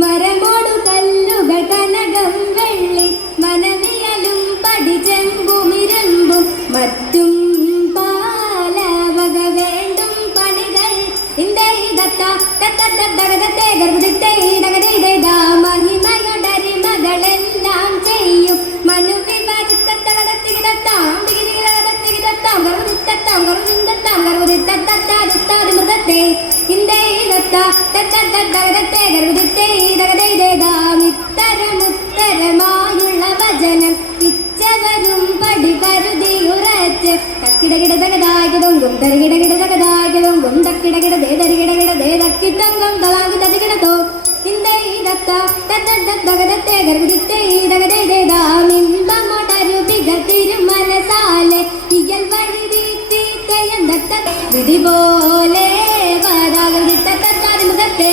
മരമോടു കല്ലുകൾ കനകം വെള്ളി മനവിയലും പടിചെമ്പുമിരമ്പും മറ്റും പാലവക വേണ്ടും പണികൾ മഹിമയൊടരിമകളെല്ലാം ചെയ്യും മനുവിൽ മൃഗത്തെ ഇത്തരമുത്തരമായുള്ള വചനം ഇച്ചവരും പടി കരുതിയുറച്ച് തക്കിടകിടതകതായതൊങ്കും തരികിടകിടതകതായതൊങ്കും തക്കിടകിടതേതരികിടകിടതേതക്കിട്ടങ്കം തലാങ്കി തരികിടതോ തിരുമനസാലെ ഇയൽ വഴി വിധി പോലെ മുഖത്തെ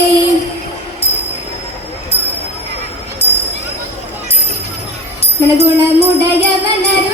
ഗുണമുടയവനരു